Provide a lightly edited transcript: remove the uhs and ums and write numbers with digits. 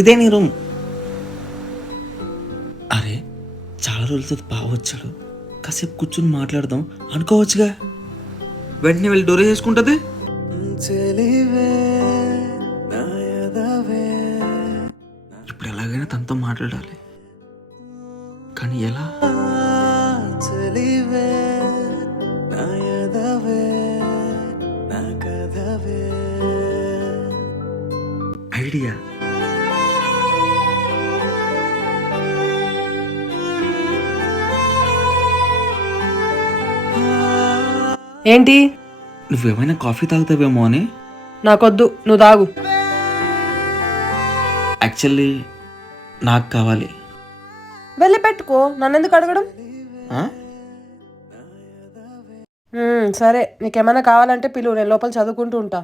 ఇదే నీ రూమ్. అరే చాలా రోజులతో బాగా వచ్చాడు, కాసేపు కూర్చుని మాట్లాడదాం అనుకోవచ్చుగా. వెంటనే వెళ్ళి డోర్ చేసుకుంటుంది. ఇప్పుడు ఎలాగైనా తనతో మాట్లాడాలి, కానీ ఎలా? ఐడియా. ఏంటి? నువ్వేమైనా కాఫీ తాగుతావేమో అని. నాకొద్దు, నువ్వు తాగు. యాక్చువల్లీ నాకు కావాలి. వెళ్ళి పెట్టుకో, నన్నెందుకు అడగడం? ఆ? సరే, నీకేమైనా కావాలంటే పిలువు, నేను లోపల చదువుకుంటూ ఉంటా.